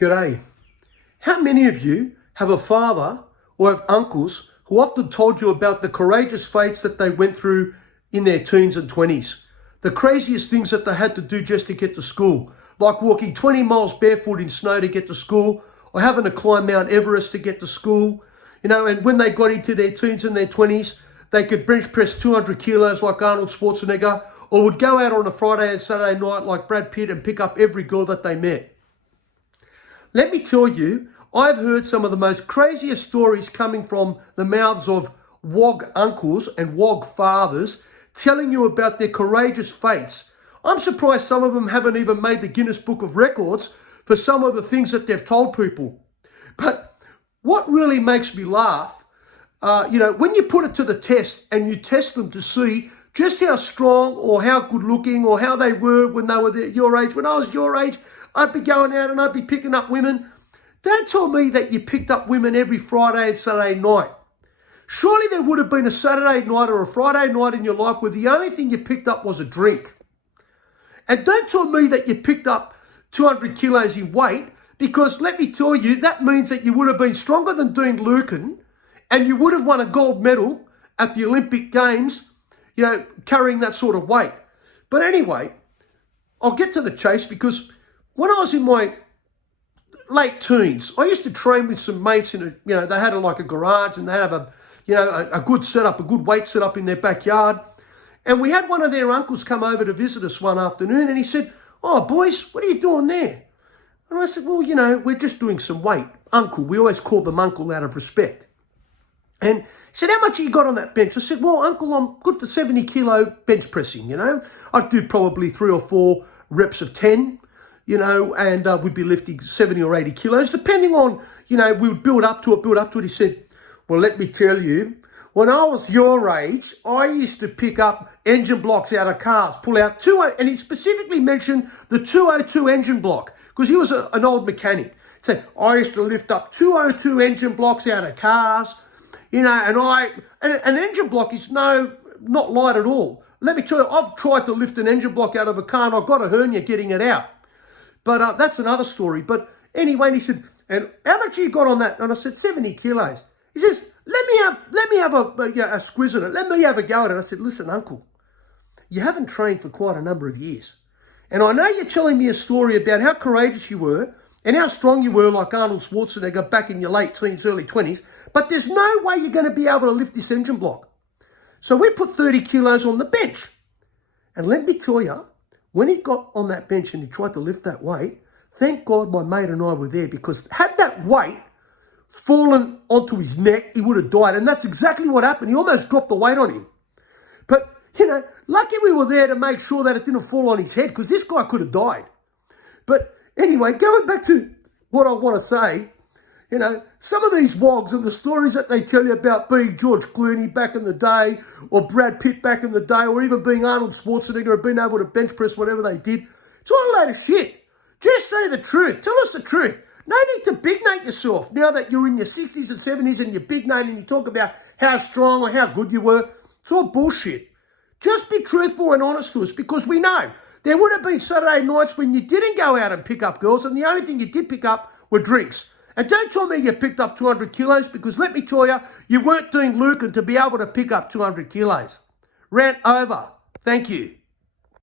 G'day. How many of you have a father or have uncles who often told you about the courageous fates that they went through in their teens and 20s? The craziest things that they had to do just to get to school, like walking 20 miles barefoot in snow to get to school, or having to climb Mount Everest to get to school. And when they got into their teens and their 20s, they could bench press 200 kilos like Arnold Schwarzenegger, or would go out on a Friday and Saturday night like Brad Pitt and pick up every girl that they met. Let me tell you, I've heard some of the most craziest stories coming from the mouths of wog uncles and wog fathers telling you about their courageous fates. I'm surprised some of them haven't even made the Guinness Book of Records for some of the things that they've told people. But what really makes me laugh, when you put it to the test and you test them to see just how strong or how good looking or how they were when they were your age. When I was your age, I'd be going out and I'd be picking up women. Don't tell me that you picked up women every Friday and Saturday night. Surely there would have been a Saturday night or a Friday night in your life where the only thing you picked up was a drink. And don't tell me that you picked up 200 kilos in weight, because let me tell you, that means that you would have been stronger than Dean Lucan and you would have won a gold medal at the Olympic Games, carrying that sort of weight. But anyway, I'll get to the chase, because when I was in my late teens, I used to train with some mates they had a garage and they had a good setup, a good weight setup in their backyard. And we had one of their uncles come over to visit us one afternoon, and he said, "Oh, boys, what are you doing there?" And I said, "Well, we're just doing some weight." Uncle, we always called them uncle out of respect. And he said, "How much have you got on that bench?" I said, "Well, uncle, I'm good for 70 kilo bench pressing, I'd do probably 3 or 4 reps of 10, and we'd be lifting 70 or 80 kilos, depending on, we would build up to it. He said, "Well, let me tell you, when I was your age, I used to pick up engine blocks out of cars, pull out and he specifically mentioned the 202 engine block, because he was an old mechanic. He said, "I used to lift up 202 engine blocks out of cars, and an engine block is not light at all. Let me tell you, I've tried to lift an engine block out of a car and I've got a hernia getting it out. But that's another story." But anyway, and he said, "And how much you got on that?" And I said, 70 kilos. He says, let me have a squiz at it. Let me have a go at it. I said, "Listen, uncle, you haven't trained for quite a number of years. And I know you're telling me a story about how courageous you were and how strong you were like Arnold Schwarzenegger back in your late teens, early 20s, but there's no way you're going to be able to lift this engine block. So we put 30 kilos on the bench." And let me tell you, when he got on that bench and he tried to lift that weight, thank God my mate and I were there, because had that weight fallen onto his neck, he would have died. And that's exactly what happened. He almost dropped the weight on him. But, lucky we were there to make sure that it didn't fall on his head, because this guy could have died. But anyway, going back to what I want to say, some of these wogs and the stories that they tell you about being George Clooney back in the day, or Brad Pitt back in the day, or even being Arnold Schwarzenegger or being able to bench press whatever they did, it's all a load of shit. Just say the truth. Tell us the truth. No need to big name yourself now that you're in your 60s and 70s and you're big name and you talk about how strong or how good you were. It's all bullshit. Just be truthful and honest to us, because we know there would have been Saturday nights when you didn't go out and pick up girls, and the only thing you did pick up were drinks. And don't tell me you picked up 200 kilos, because let me tell you, you weren't doing Lucan to be able to pick up 200 kilos. Rant over. Thank you.